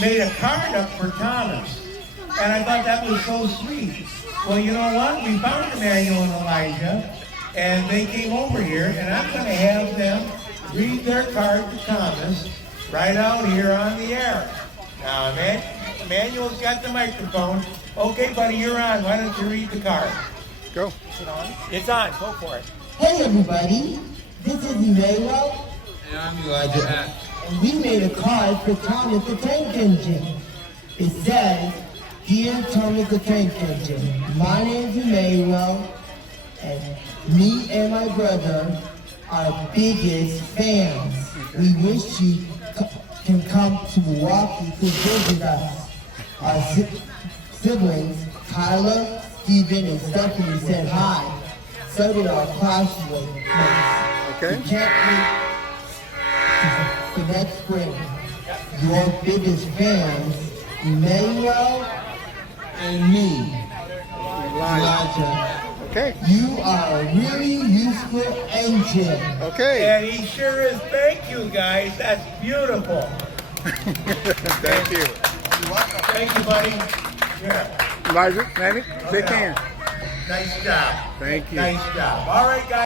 made a card up for Thomas. And I thought that was so sweet. Well, you know what? We found Emmanuel and Elijah, and they came over here, and I'm going to have them read their card to Thomas right out here on the air. Now, Emmanuel's got the microphone. Okay, buddy, you're on. Why don't you read the card? Go. Is it on? It's on. Go for it. Hey everybody, this is Emmanuel, And I'm Elijah Act. and we made a card for Thomas the Tank Engine. It says, Dear Thomas the Tank Engine, my name is Emmanuel, and me and my brother are biggest fans. We wish you can come to Milwaukee to visit us. Our siblings, Tyler, Stephen, and Stephanie said hi. So did our classmates. Okay. We can't wait for next spring. Your biggest fans, Emmanuel and me, Elijah. Okay. You are a really useful engine. Okay. And he sure is. Thank you, guys. That's beautiful. Thank you. Thank you, buddy. Yeah. Elijah, Manny, shake hands. Nice job. Thank you. Nice job. All right, guys.